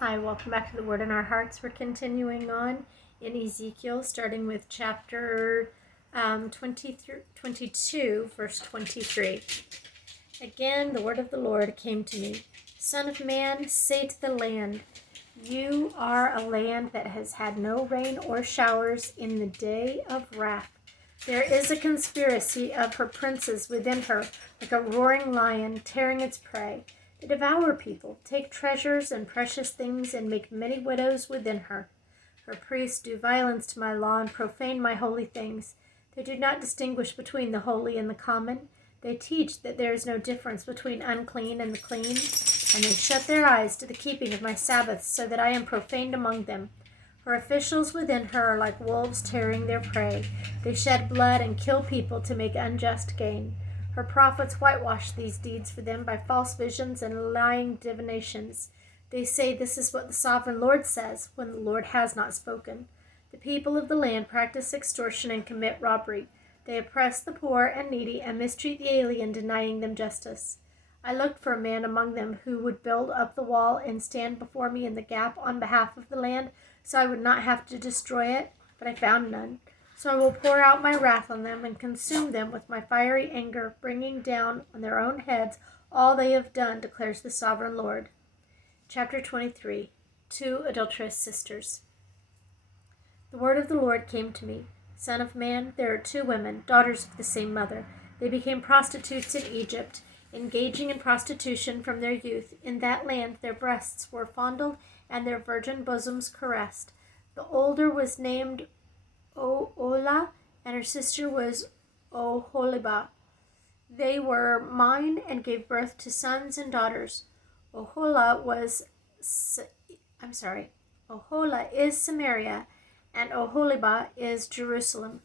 Hi, welcome back to the Word in Our Hearts. We're continuing on in Ezekiel, starting with chapter 22, verse 23. Again, the word of the Lord came to me. Son of man, say to the land, you are a land that has had no rain or showers in the day of wrath. There is a conspiracy of her princes within her, like a roaring lion tearing its prey. They devour people, take treasures and precious things, and make many widows within her. Her priests do violence to my law and profane my holy things. They do not distinguish between the holy and the common. They teach that there is no difference between unclean and the clean, and they shut their eyes to the keeping of my Sabbaths, so that I am profaned among them. Her officials within her are like wolves tearing their prey. They shed blood and kill people to make unjust gain. Her prophets whitewash these deeds for them by false visions and lying divinations. They say this is what the sovereign Lord says, when the Lord has not spoken. The people of the land practice extortion and commit robbery. They oppress the poor and needy and mistreat the alien, denying them justice. I looked for a man among them who would build up the wall and stand before me in the gap on behalf of the land, so I would not have to destroy it, but I found none. So I will pour out my wrath on them and consume them with my fiery anger, bringing down on their own heads all they have done, declares the sovereign Lord. Chapter 23. 2 Adulterous Sisters. The word of the Lord came to me. Son of man, there are 2 women, daughters of the same mother. They became prostitutes in Egypt, engaging in prostitution from their youth. In that land their breasts were fondled and their virgin bosoms caressed. The older was named Oholah, and her sister was Oholibah. They were mine and gave birth to sons and daughters. Oholah is Samaria, and Oholibah is Jerusalem.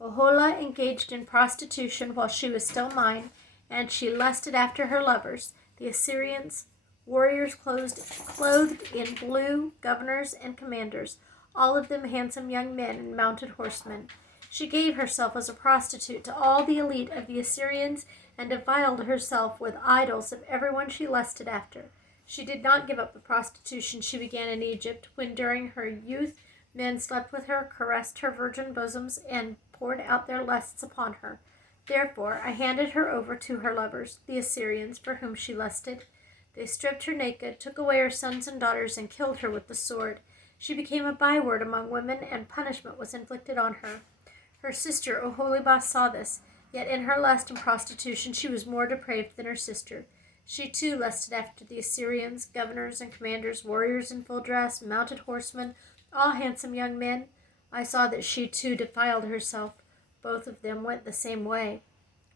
Oholah engaged in prostitution while she was still mine, and she lusted after her lovers, the Assyrians, warriors clothed in blue, governors and commanders, all of them handsome young men and mounted horsemen. She gave herself as a prostitute to all the elite of the Assyrians and defiled herself with idols of everyone she lusted after. She did not give up the prostitution she began in Egypt, when during her youth men slept with her, caressed her virgin bosoms, and poured out their lusts upon her. Therefore I handed her over to her lovers, the Assyrians, for whom she lusted. They stripped her naked, took away her sons and daughters, and killed her with the sword. She became a byword among women, and punishment was inflicted on her. Her sister Oholibah saw this, yet in her lust and prostitution she was more depraved than her sister. She too lusted after the Assyrians, governors and commanders, warriors in full dress, mounted horsemen, all handsome young men. I saw that she too defiled herself. Both of them went the same way.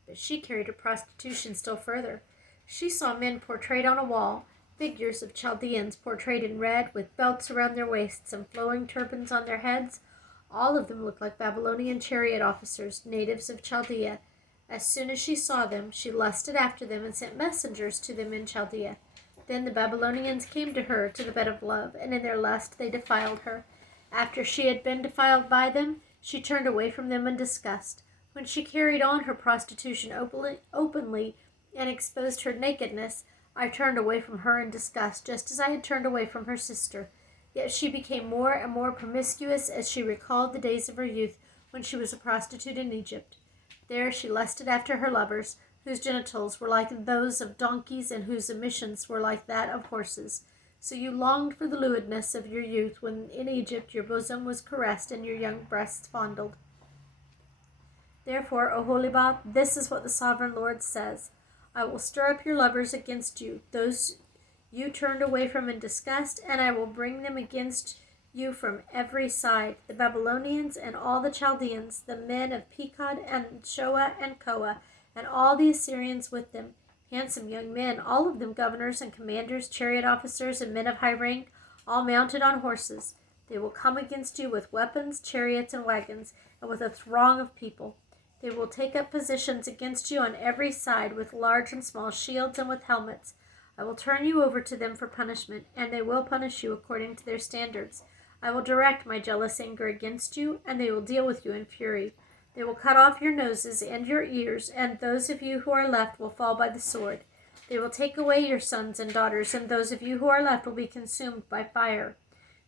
But she carried her prostitution still further. She saw men portrayed on a wall, figures of Chaldeans portrayed in red, with belts around their waists and flowing turbans on their heads. All of them looked like Babylonian chariot officers, natives of Chaldea. As soon as she saw them, she lusted after them and sent messengers to them in Chaldea. Then the Babylonians came to her to the bed of love, and in their lust they defiled her. After she had been defiled by them, she turned away from them in disgust. When she carried on her prostitution openly and exposed her nakedness, I turned away from her in disgust, just as I had turned away from her sister. Yet she became more and more promiscuous as she recalled the days of her youth, when she was a prostitute in Egypt. There she lusted after her lovers, whose genitals were like those of donkeys and whose emissions were like that of horses. So you longed for the lewdness of your youth, when in Egypt your bosom was caressed and your young breasts fondled. Therefore, Oholibah, this is what the sovereign Lord says. I will stir up your lovers against you, those you turned away from in disgust, and I will bring them against you from every side, the Babylonians and all the Chaldeans, the men of Pekod and Shoa and Koa, and all the Assyrians with them, handsome young men, all of them governors and commanders, chariot officers, and men of high rank, all mounted on horses. They will come against you with weapons, chariots, and wagons, and with a throng of people. They will take up positions against you on every side with large and small shields and with helmets. I will turn you over to them for punishment, and they will punish you according to their standards. I will direct my jealous anger against you, and they will deal with you in fury. They will cut off your noses and your ears, and those of you who are left will fall by the sword. They will take away your sons and daughters, and those of you who are left will be consumed by fire.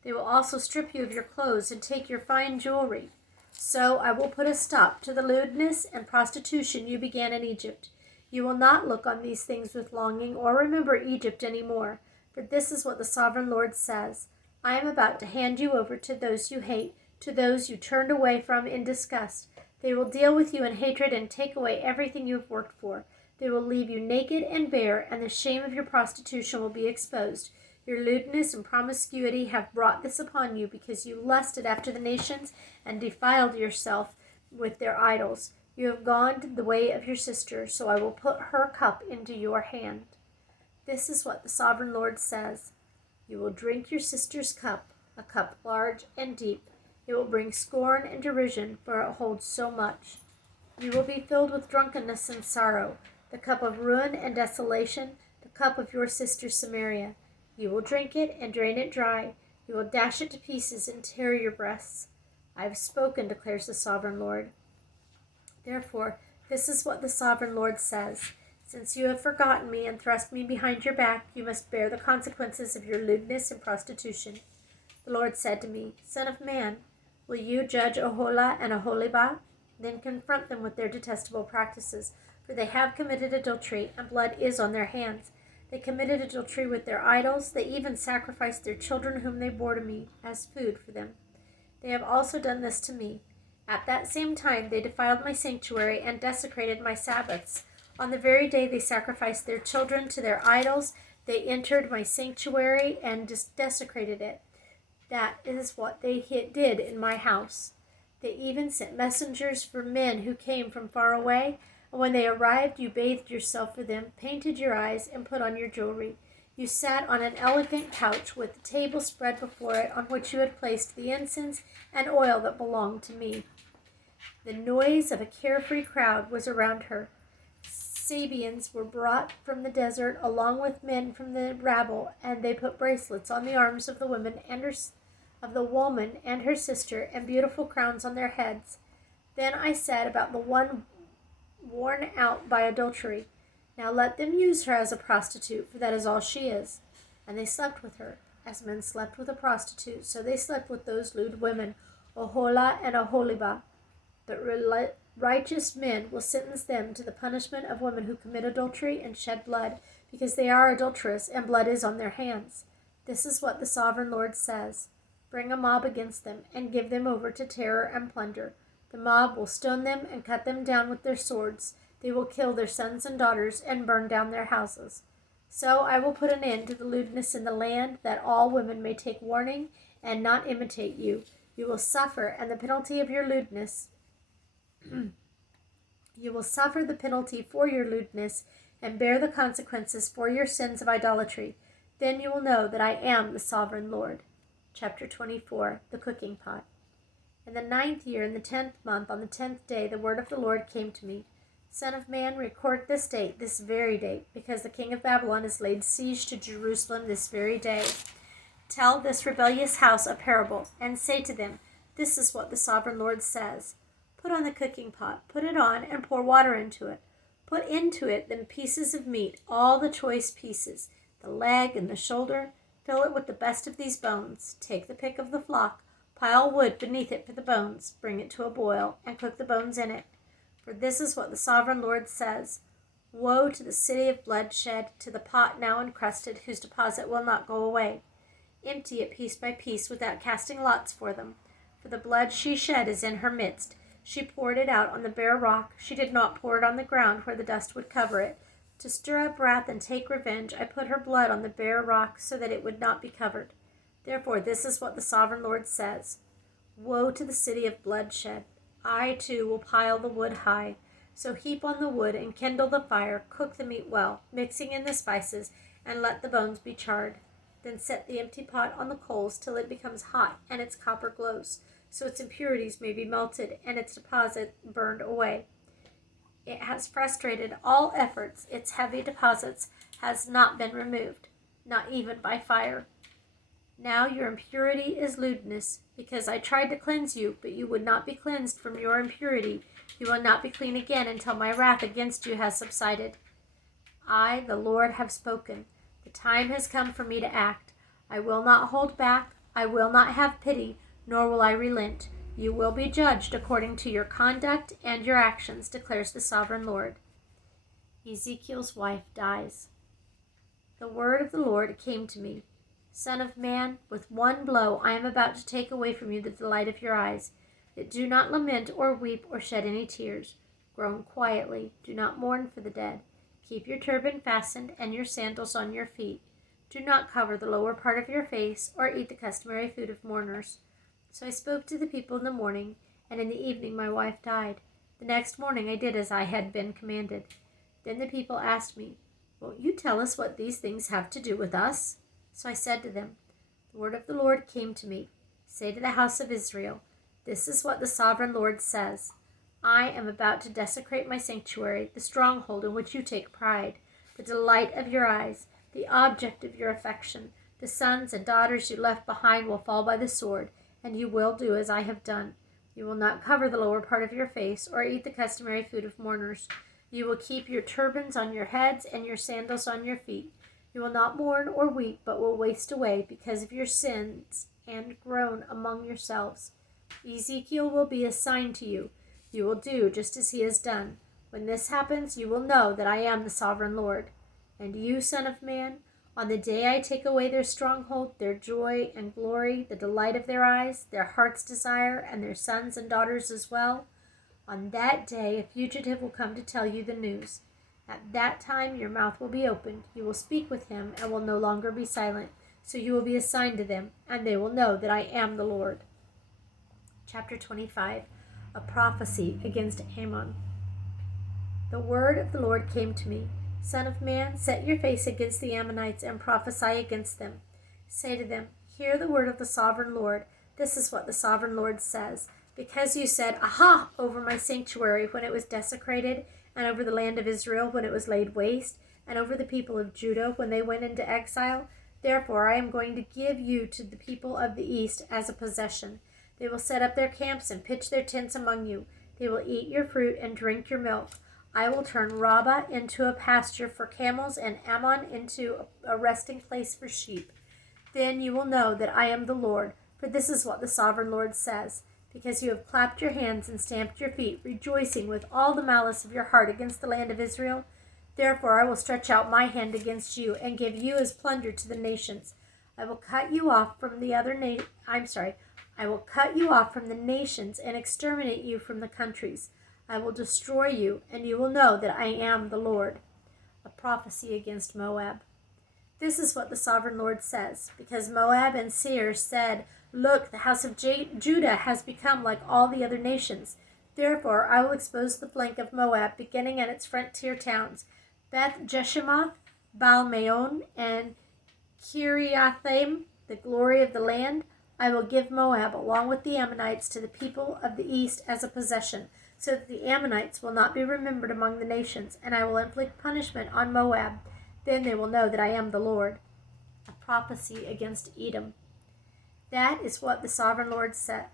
They will also strip you of your clothes and take your fine jewelry. So I will put a stop to the lewdness and prostitution you began in Egypt. You will not look on these things with longing or remember Egypt any more, for this is what the Sovereign Lord says. I am about to hand you over to those you hate, to those you turned away from in disgust. They will deal with you in hatred and take away everything you have worked for. They will leave you naked and bare, and the shame of your prostitution will be exposed. Your lewdness and promiscuity have brought this upon you because you lusted after the nations and defiled yourself with their idols. You have gone the way of your sister, so I will put her cup into your hand. This is what the Sovereign Lord says. You will drink your sister's cup, a cup large and deep. It will bring scorn and derision, for it holds so much. You will be filled with drunkenness and sorrow, the cup of ruin and desolation, the cup of your sister Samaria. You will drink it and drain it dry. You will dash it to pieces and tear your breasts. I have spoken, declares the Sovereign Lord. Therefore, this is what the Sovereign Lord says. Since you have forgotten me and thrust me behind your back, you must bear the consequences of your lewdness and prostitution. The Lord said to me, Son of man, will you judge Oholah and Oholibah? Then confront them with their detestable practices, for they have committed adultery, and blood is on their hands. They committed adultery with their idols. They even sacrificed their children whom they bore to me as food for them. They have also done this to me. At that same time they defiled my sanctuary and desecrated my Sabbaths. On the very day they sacrificed their children to their idols, they entered my sanctuary and desecrated it. That is what they did in my house. They even sent messengers for men who came from far away, and when they arrived, you bathed yourself for them, painted your eyes, and put on your jewelry. You sat on an elegant couch with a table spread before it, on which you had placed the incense and oil that belonged to me. The noise of a carefree crowd was around her. Sabians were brought from the desert, along with men from the rabble, and they put bracelets on the arms of the woman and her sister, and beautiful crowns on their heads. Then I said about the one worn out by adultery, Now let them use her as a prostitute, for that is all she is. And they slept with her. As men slept with a prostitute, so they slept with those lewd women, Oholah and Oholibah. But righteous men will sentence them to the punishment of women who commit adultery and shed blood, because they are adulterous, and blood is on their hands. This is what the Sovereign Lord says. Bring a mob against them, and give them over to terror and plunder. The mob will stone them and cut them down with their swords. They will kill their sons and daughters and burn down their houses. So I will put an end to the lewdness in the land, that all women may take warning and not imitate you. You will suffer, and the penalty of your lewdness. You will suffer the penalty for your lewdness and bear the consequences for your sins of idolatry. Then you will know that I am the Sovereign Lord. Chapter 24, the cooking pot. In the 9th year, in the 10th month, on the 10th day, the word of the Lord came to me. Son of man, record this date, this very date, because the king of Babylon has laid siege to Jerusalem this very day. Tell this rebellious house a parable, and say to them, This is what the Sovereign Lord says. Put on the cooking pot, put it on, and pour water into it. Put into it the pieces of meat, all the choice pieces, the leg and the shoulder. Fill it with the best of these bones. Take the pick of the flock, pile wood beneath it for the bones, bring it to a boil, and cook the bones in it. For this is what the Sovereign Lord says. Woe to the city of bloodshed, to the pot now encrusted, whose deposit will not go away. Empty it piece by piece, without casting lots for them. For the blood she shed is in her midst. She poured it out on the bare rock. She did not pour it on the ground, where the dust would cover it. To stir up wrath and take revenge, I put her blood on the bare rock, so that it would not be covered. Therefore, this is what the Sovereign Lord says. Woe to the city of bloodshed. I, too, will pile the wood high. So heap on the wood and kindle the fire, cook the meat well, mixing in the spices, and let the bones be charred. Then set the empty pot on the coals till it becomes hot, and its copper glows, so its impurities may be melted, and its deposit burned away. It has frustrated all efforts. Its heavy deposits has not been removed, not even by fire. Now your impurity is lewdness, because I tried to cleanse you, but you would not be cleansed from your impurity. You will not be clean again until my wrath against you has subsided. I, the Lord, have spoken. The time has come for me to act. I will not hold back. I will not have pity, nor will I relent. You will be judged according to your conduct and your actions, declares the sovereign Lord. Ezekiel's wife dies. The word of the Lord came to me. Son of man, with one blow I am about to take away from you the delight of your eyes. Yet do not lament or weep or shed any tears. Groan quietly. Do not mourn for the dead. Keep your turban fastened and your sandals on your feet. Do not cover the lower part of your face or eat the customary food of mourners. So I spoke to the people in the morning, and in the evening my wife died. The next morning I did as I had been commanded. Then the people asked me, Won't you tell us what these things have to do with us? So I said to them, The word of the Lord came to me. Say to the house of Israel, This is what the sovereign Lord says. I am about to desecrate my sanctuary, the stronghold in which you take pride, the delight of your eyes, the object of your affection. The sons and daughters you left behind will fall by the sword, and you will do as I have done. You will not cover the lower part of your face or eat the customary food of mourners. You will keep your turbans on your heads and your sandals on your feet. You will not mourn or weep, but will waste away because of your sins and groan among yourselves. Ezekiel will be a sign to you. You will do just as he has done. When this happens, you will know that I am the sovereign Lord. And you, son of man, on the day I take away their stronghold, their joy and glory, the delight of their eyes, their heart's desire, and their sons and daughters as well, on that day a fugitive will come to tell you the news. At that time your mouth will be opened. You will speak with him and will no longer be silent. So you will be a sign to them, and they will know that I am the Lord. Chapter 25. A prophecy against Ammon. The word of the Lord came to me. Son of man, set your face against the Ammonites and prophesy against them. Say to them, Hear the word of the sovereign Lord. This is what the sovereign Lord says. Because you said, Aha, over my sanctuary when it was desecrated, and over the land of Israel when it was laid waste, and over the people of Judah when they went into exile, therefore I am going to give you to the people of the east as a possession. They will set up their camps and pitch their tents among you. They will eat your fruit and drink your milk. I will turn Rabbah into a pasture for camels and Ammon into a resting place for sheep. Then you will know that I am the Lord, for this is what the sovereign Lord says. Because you have clapped your hands and stamped your feet, rejoicing with all the malice of your heart against the land of Israel, therefore I will stretch out my hand against you and give you as plunder to the nations. I will cut you off from the nations and exterminate you from the countries. I will destroy you, and you will know that I am the Lord. A prophecy against Moab. This is what the sovereign Lord says, because Moab and Seir said, Look, the house of Judah has become like all the other nations. Therefore I will expose the flank of Moab, beginning at its frontier towns, Beth Jeshimoth, Baal-meon, and Kiriathaim, the glory of the land. I will give Moab, along with the Ammonites, to the people of the east as a possession, so that the Ammonites will not be remembered among the nations, and I will inflict punishment on Moab. Then they will know that I am the Lord. A prophecy against Edom. This is what the sovereign Lord says,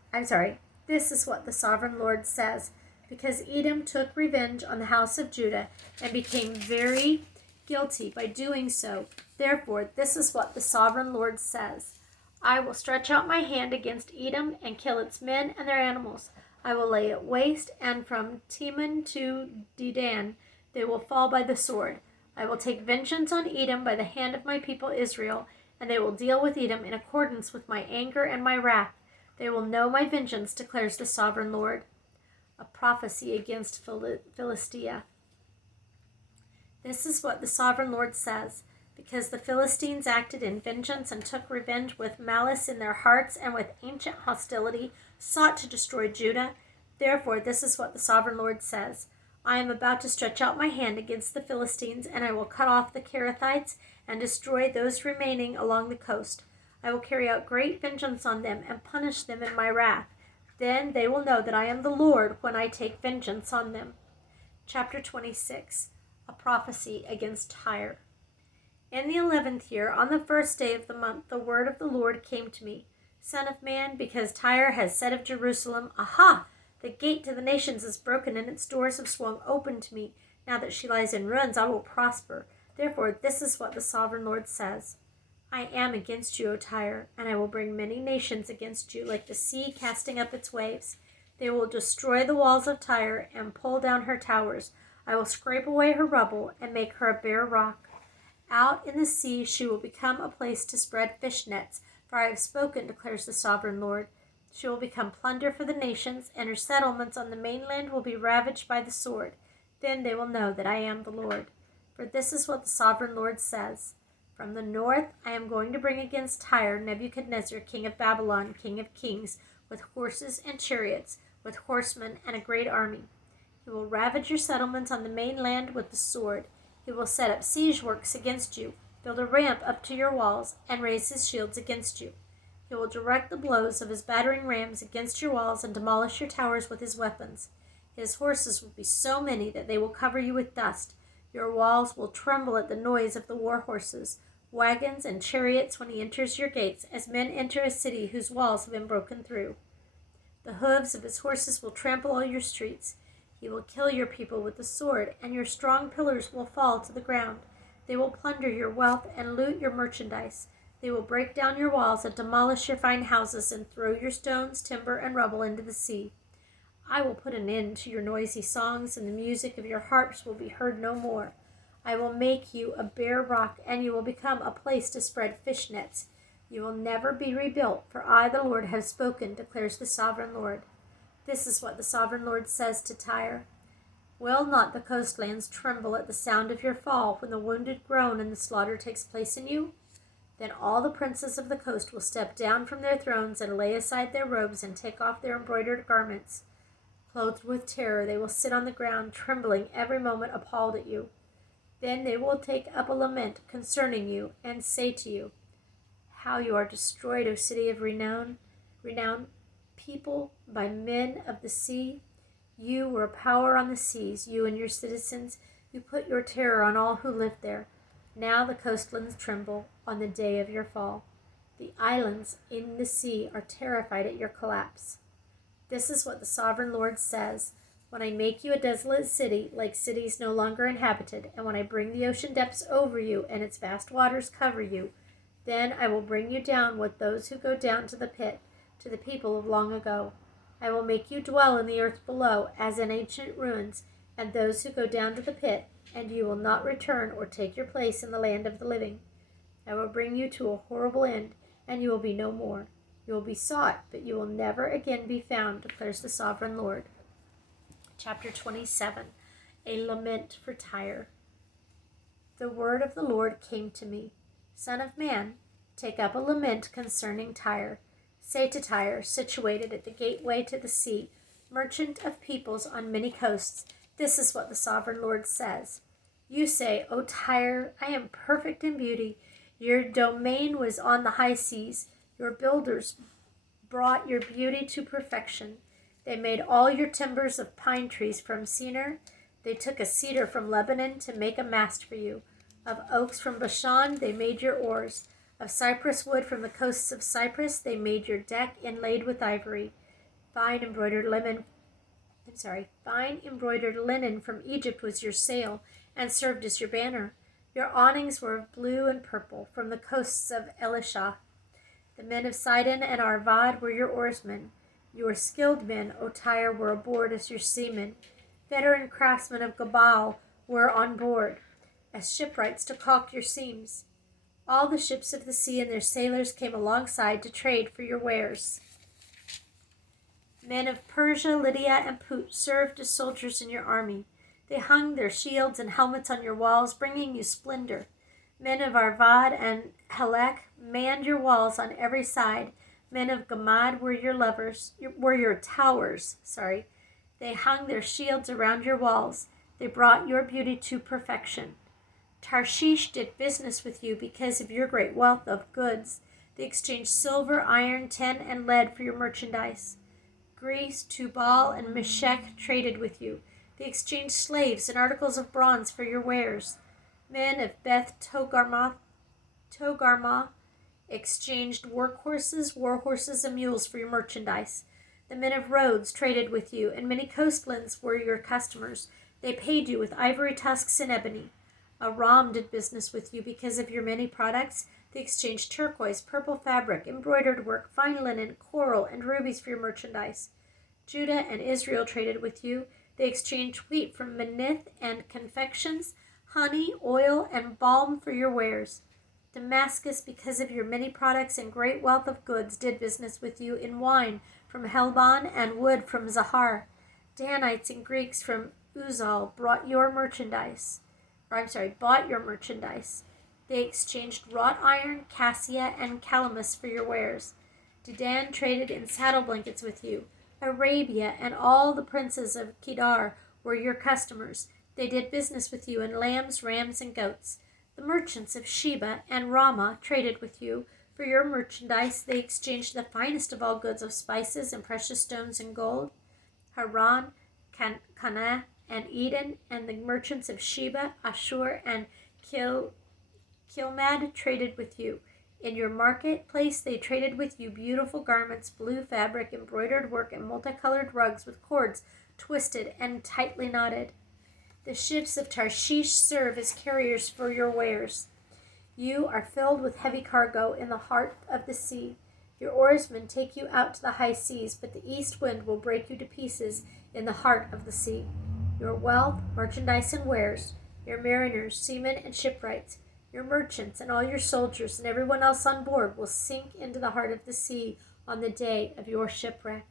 because Edom took revenge on the house of Judah and became very guilty by doing so. Therefore, this is what the sovereign Lord says. I will stretch out my hand against Edom and kill its men and their animals. I will lay it waste, and from Teman to Dedan they will fall by the sword. I will take vengeance on Edom by the hand of my people Israel, and they will deal with Edom in accordance with my anger and my wrath. They will know my vengeance, declares the sovereign Lord. A prophecy against Philistia. This is what the sovereign Lord says. Because the Philistines acted in vengeance and took revenge with malice in their hearts and with ancient hostility, sought to destroy Judah, therefore this is what the sovereign Lord says. I am about to stretch out my hand against the Philistines, and I will cut off the Kerethites and destroy those remaining along the coast. I will carry out great vengeance on them and punish them in my wrath. Then they will know that I am the Lord when I take vengeance on them. Chapter 26. A prophecy against Tyre. In the 11th year, on the first day of the month, the word of the Lord came to me. Son of man, because Tyre has said of Jerusalem, Aha! The gate to the nations is broken, and its doors have swung open to me. Now that she lies in ruins, I will prosper. Therefore, this is what the sovereign Lord says. I am against you, O Tyre, and I will bring many nations against you, like the sea casting up its waves. They will destroy the walls of Tyre and pull down her towers. I will scrape away her rubble and make her a bare rock. Out in the sea she will become a place to spread fish nets, for I have spoken, declares the sovereign Lord. She will become plunder for the nations, and her settlements on the mainland will be ravaged by the sword. Then they will know that I am the Lord. For this is what the sovereign Lord says. From the north I am going to bring against Tyre Nebuchadnezzar, king of Babylon, king of kings, with horses and chariots, with horsemen and a great army. He will ravage your settlements on the mainland with the sword. He will set up siege works against you, build a ramp up to your walls, and raise his shields against you. He will direct the blows of his battering rams against your walls and demolish your towers with his weapons. His horses will be so many that they will cover you with dust. Your walls will tremble at the noise of the war horses, wagons, and chariots when he enters your gates, as men enter a city whose walls have been broken through. The hooves of his horses will trample all your streets. He will kill your people with the sword, and your strong pillars will fall to the ground. They will plunder your wealth and loot your merchandise. They will break down your walls and demolish your fine houses and throw your stones, timber, and rubble into the sea. I will put an end to your noisy songs, and the music of your harps will be heard no more. I will make you a bare rock, and you will become a place to spread fish nets. You will never be rebuilt, for I, the Lord, have spoken, declares the sovereign Lord. This is what the sovereign Lord says to Tyre. Will not the coastlands tremble at the sound of your fall when the wounded groan and the slaughter takes place in you? Then all the princes of the coast will step down from their thrones and lay aside their robes and take off their embroidered garments. Clothed with terror, they will sit on the ground, trembling every moment, appalled at you. Then they will take up a lament concerning you and say to you, how you are destroyed, O city of renown, people by men of the sea. You were a power on the seas, you and your citizens. You put your terror on all who lived there. Now the coastlands tremble on the day of your fall. The islands in the sea are terrified at your collapse. This is what the sovereign Lord says. When I make you a desolate city, like cities no longer inhabited, and when I bring the ocean depths over you and its vast waters cover you, then I will bring you down with those who go down to the pit, to the people of long ago. I will make you dwell in the earth below, as in ancient ruins, and those who go down to the pit, and you will not return or take your place in the land of the living. I will bring you to a horrible end, and you will be no more. You will be sought, but you will never again be found, declares the sovereign Lord. Chapter 27. A Lament for Tyre. The word of the Lord came to me. Son of man, take up a lament concerning Tyre. Say to Tyre, situated at the gateway to the sea, merchant of peoples on many coasts, this is what the sovereign Lord says. You say, O Tyre, I am perfect in beauty. Your domain was on the high seas. Your builders brought your beauty to perfection. They made all your timbers of pine trees from Senir. They took a cedar from Lebanon to make a mast for you. Of oaks from Bashan they made your oars. Of cypress wood from the coasts of Cyprus they made your deck inlaid with ivory. Fine embroidered linen from Egypt was your sail and served as your banner. Your awnings were of blue and purple from the coasts of Elisha. The men of Sidon and Arvad were your oarsmen. Your skilled men, O Tyre, were aboard as your seamen. Veteran craftsmen of Gabal were on board, as shipwrights to caulk your seams. All the ships of the sea and their sailors came alongside to trade for your wares. Men of Persia, Lydia, and Put served as soldiers in your army. They hung their shields and helmets on your walls, bringing you splendor. Men of Arvad and Helek manned your walls on every side. Men of Gamad were your towers. They hung their shields around your walls. They brought your beauty to perfection. Tarshish did business with you because of your great wealth of goods. They exchanged silver, iron, tin, and lead for your merchandise. Greece, Tubal, and Meshech traded with you. They exchanged slaves and articles of bronze for your wares. Men of Beth Togarmah exchanged war horses, and mules for your merchandise. The men of Rhodes traded with you, and many coastlands were your customers. They paid you with ivory tusks and ebony. Aram did business with you because of your many products. They exchanged turquoise, purple fabric, embroidered work, fine linen, coral, and rubies for your merchandise. Judah and Israel traded with you. They exchanged wheat from Minnith and confections, honey, oil, and balm for your wares. Damascus, because of your many products and great wealth of goods, did business with you in wine from Helbon and wood from Zahar. Danites and Greeks from Uzal bought your merchandise. They exchanged wrought iron, cassia, and calamus for your wares. Dedan traded in saddle blankets with you. Arabia and all the princes of Kedar were your customers. They did business with you in lambs, rams, and goats. The merchants of Sheba and Ramah traded with you. For your merchandise they exchanged the finest of all goods of spices and precious stones and gold. Haran, Canaan, and Eden, and the merchants of Sheba, Ashur, and Kilmad traded with you. In your marketplace they traded with you beautiful garments, blue fabric, embroidered work, and multicolored rugs with cords twisted and tightly knotted. The ships of Tarshish serve as carriers for your wares. You are filled with heavy cargo in the heart of the sea. Your oarsmen take you out to the high seas, but the east wind will break you to pieces in the heart of the sea. Your wealth, merchandise, and wares, your mariners, seamen, and shipwrights, your merchants, and all your soldiers, and everyone else on board will sink into the heart of the sea on the day of your shipwreck.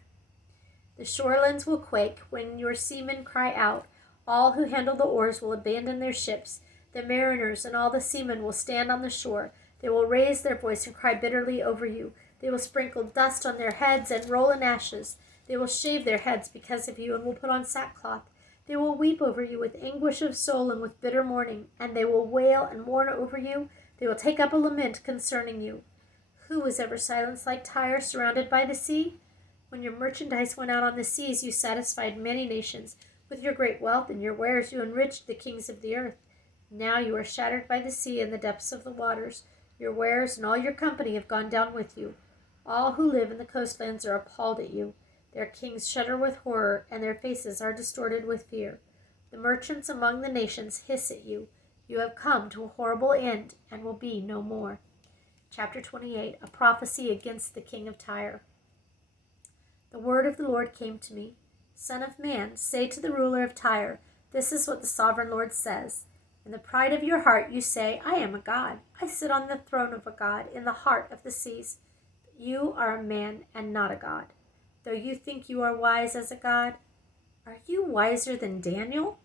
The shorelands will quake when your seamen cry out. All who handle the oars will abandon their ships. The mariners and all the seamen will stand on the shore. They will raise their voice and cry bitterly over you. They will sprinkle dust on their heads and roll in ashes. They will shave their heads because of you and will put on sackcloth. They will weep over you with anguish of soul and with bitter mourning, and they will wail and mourn over you. They will take up a lament concerning you. Who was ever silenced like Tyre, surrounded by the sea? When your merchandise went out on the seas, you satisfied many nations. With your great wealth and your wares, you enriched the kings of the earth. Now you are shattered by the sea in the depths of the waters. Your wares and all your company have gone down with you. All who live in the coastlands are appalled at you. Their kings shudder with horror, and their faces are distorted with fear. The merchants among the nations hiss at you. You have come to a horrible end and will be no more. Chapter 28, a prophecy against the king of Tyre. The word of the Lord came to me. Son of man, say to the ruler of Tyre, this is what the sovereign Lord says. In the pride of your heart you say, I am a god. I sit on the throne of a god in the heart of the seas. But you are a man and not a god. Though you think you are wise as a god, are you wiser than Daniel?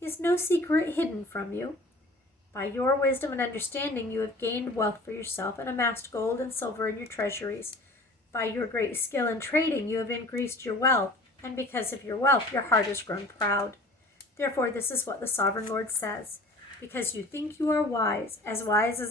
Is no secret hidden from you? By your wisdom and understanding you have gained wealth for yourself and amassed gold and silver in your treasuries. By your great skill in trading you have increased your wealth, and because of your wealth your heart has grown proud. Therefore this is what the sovereign Lord says. Because you think you are wise as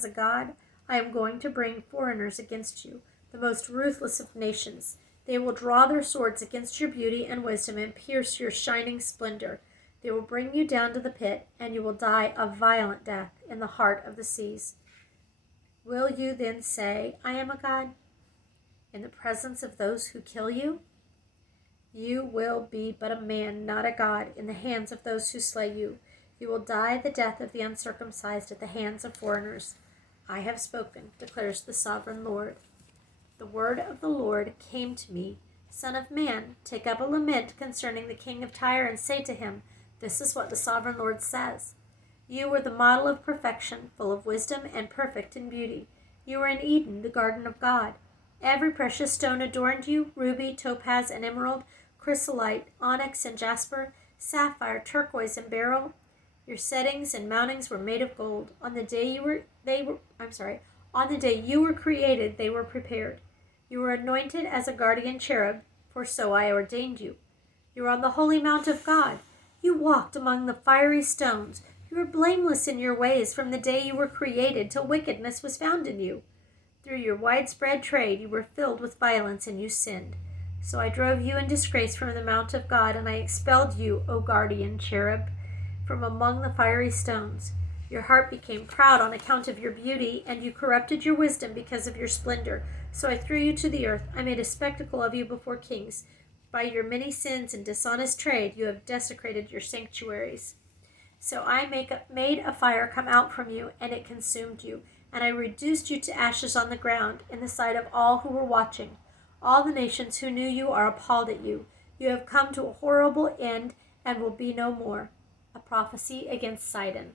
a god, I am going to bring foreigners against you, the most ruthless of nations. They will draw their swords against your beauty and wisdom and pierce your shining splendor. They will bring you down to the pit, and you will die a violent death in the heart of the seas. Will you then say, I am a god? In the presence of those who kill you? You will be but a man, not a god, in the hands of those who slay you. You will die the death of the uncircumcised at the hands of foreigners. I have spoken, declares the sovereign Lord. The word of the Lord came to me. Son of man, take up a lament concerning the king of Tyre and say to him, this is what the sovereign Lord says. You were the model of perfection, full of wisdom and perfect in beauty. You were in Eden, the garden of God. Every precious stone adorned you, ruby, topaz, and emerald, chrysolite, onyx, and jasper, sapphire, turquoise, and beryl. Your settings and mountings were made of gold. On the day you were created, they were prepared. You were anointed as a guardian cherub, for so I ordained you. You were on the holy mount of God. You walked among the fiery stones. You were blameless in your ways from the day you were created till wickedness was found in you. Through your widespread trade you were filled with violence and you sinned. So I drove you in disgrace from the mount of God, and I expelled you, O guardian cherub, from among the fiery stones. Your heart became proud on account of your beauty, and you corrupted your wisdom because of your splendor. So I threw you to the earth. I made a spectacle of you before kings. By your many sins and dishonest trade, you have desecrated your sanctuaries. So I made a fire come out from you, and it consumed you, and I reduced you to ashes on the ground in the sight of all who were watching. All the nations who knew you are appalled at you. You have come to a horrible end and will be no more. A prophecy against Sidon.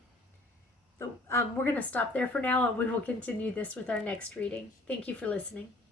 We're going to stop there for now, and we will continue this with our next reading. Thank you for listening.